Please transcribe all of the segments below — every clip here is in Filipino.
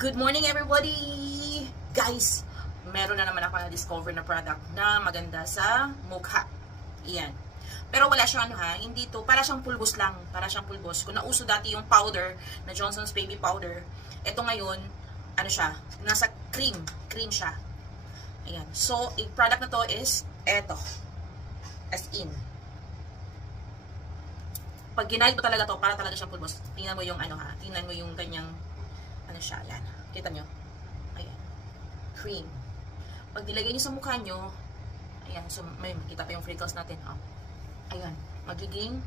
Good morning everybody! Guys, meron na naman ako na-discover na product na maganda sa mukha. Iyan. Pero wala siyang hindi to, para siyang pulbos lang. Para siyang pulbos. Kung nauso dati yung powder, na Johnson's Baby Powder, ito ngayon, siya, nasa cream. Cream siya. Ayan. So, yung product na to is, eto. As in. Pag ginayad mo talaga to, para talaga siyang pulbos. Tingnan mo yung tingnan mo yung kanyang, siya, yan. Kita nyo? Ayan. Cream. Pag nilagay nyo sa mukha nyo, ayan, so may makita pa yung freckles natin, oh. Ayan, magiging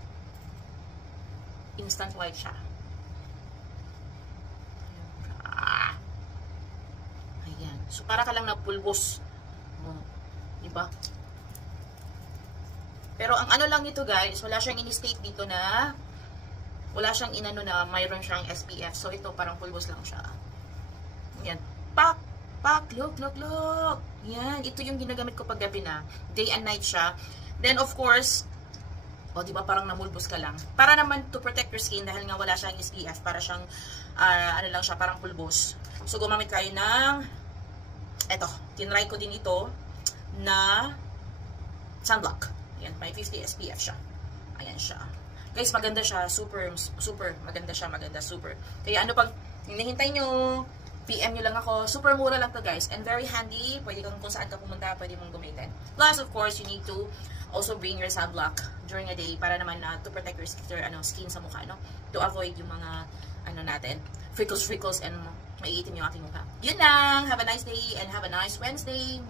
instant white siya. Ayan. So, para ka lang napulbos. Oh. Diba? Pero, ang lang nito, guys, wala siyang in-state dito na wala siyang inano na mayroon siyang SPF. So, ito parang pulbos lang siya. Yan. Pak! Pak! Look! Look! Look! Yan. Ito yung ginagamit ko pag gabi na. Day and night siya. Then, of course, diba parang namulbos ka lang. Para naman to protect your skin dahil nga wala siyang SPF. Para siyang, lang siya, parang pulbos. So, gumamit kayo ng, eto, tinry ko din ito na sunblock. Yan. May 50 SPF siya. Ayan siya. Guys, maganda siya. Super maganda siya. Maganda, super. Kaya pag hinihintay nyo, PM nyo lang ako. Super mura lang to, guys. And very handy. Pwede kang kung saan ka pumunta, pwede mong gamitin. Plus, of course, you need to also bring your sunblock during a day para naman to protect your skin sa mukha, no? To avoid yung mga, natin, freckles, and maiitim yung ating mukha. Yun lang. Have a nice day and have a nice Wednesday.